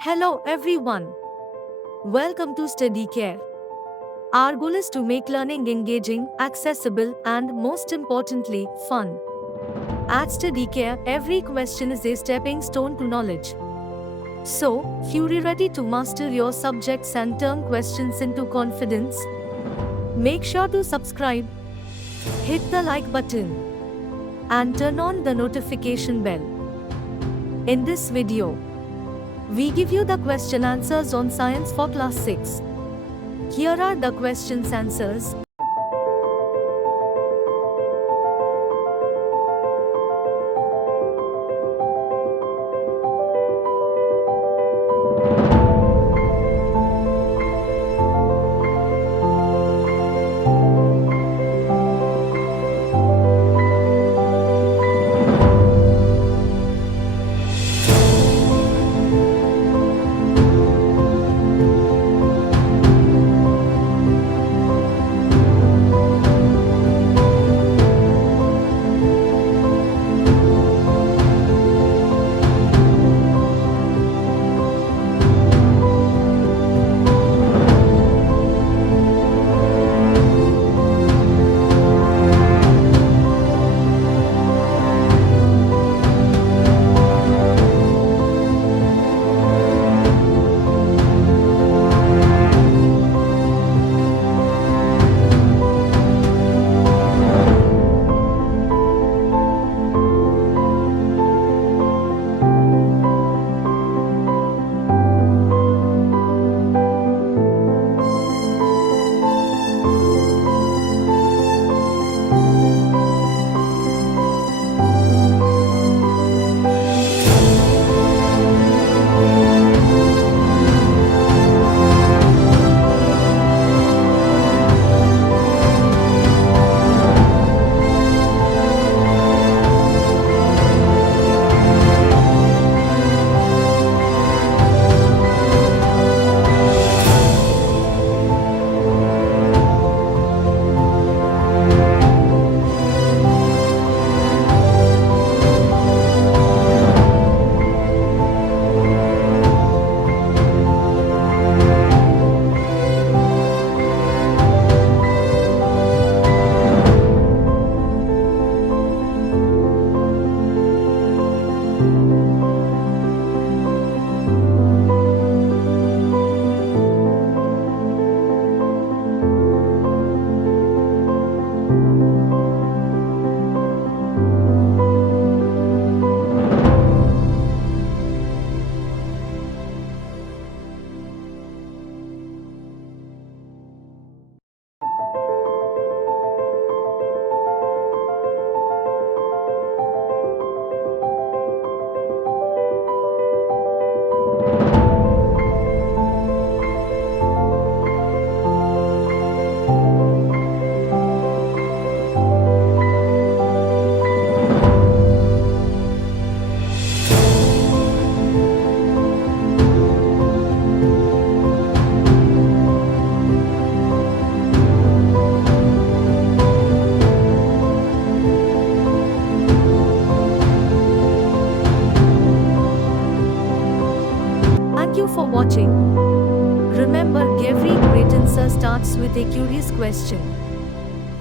Hello everyone. Welcome to Study Care. Our goal is to make learning engaging, accessible, and most importantly, fun. At Study Care, every question is a stepping stone to knowledge. So, you're ready to master your subjects and turn questions into confidence? Make sure to subscribe, hit the like button, and turn on the notification bell. In this video, we give you the question answers on Science for Class 6. Here are the questions answers. Thank you for watching. Remember, every great answer starts with a curious question.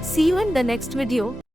See you in the next video.